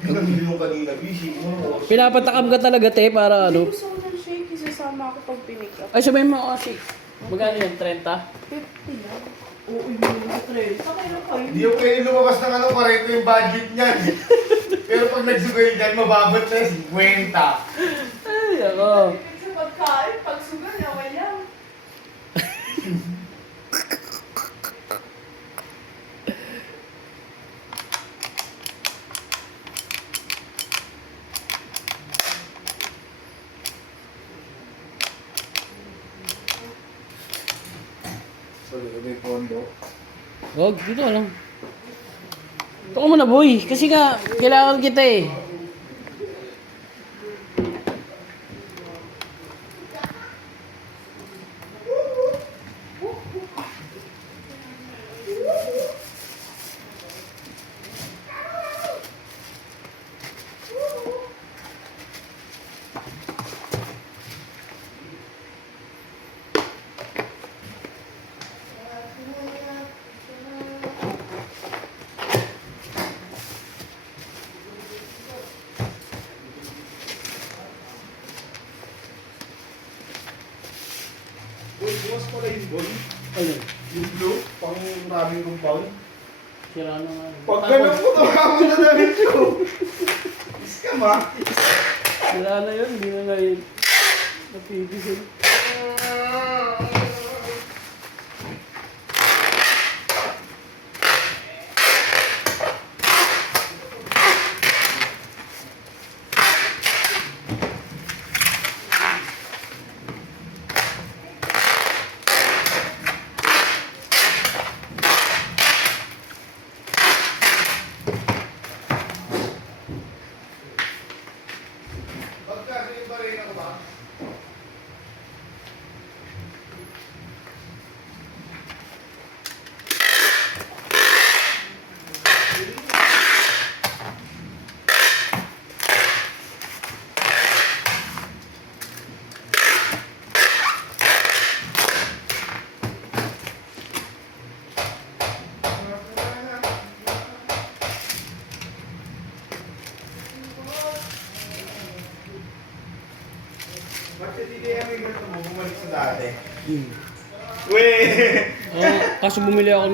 Hindi mo kanina, busy mo. Pinapatakam ka talaga, te, para Hindi ano. gusto ko ng shake, isasama ako pag pinick up. Ay, sabihin mo, oh, shake. Magkano yan? 30? 50 lang. Oo, yun yung 30. Kailan kayo? Hindi yung pwede lumabas ng ano, pareho yung budget niyan. Pero pag nagsugay dyan, mababot na yung 50. Ay, ako. Sa pagkain, pag sugal, okay lang. Sorry, may pondo. Wag, dito lang. Ito ka muna, boy. Kasi nga, kailangan kita eh. Boy, bukas pala yung boy. Ano? Yung blue, pang maraming compound. Sira na nga. Pag ganun mo, tawag na damit ko. Iskam ha. Sira na yun, hindi na yun. Napipisil. Pagkasinin pa rin ako ba? Bakit hindi kaya may ganito mo bumalik sa dati? Hmm. Weh! Oh, kaso bumili ako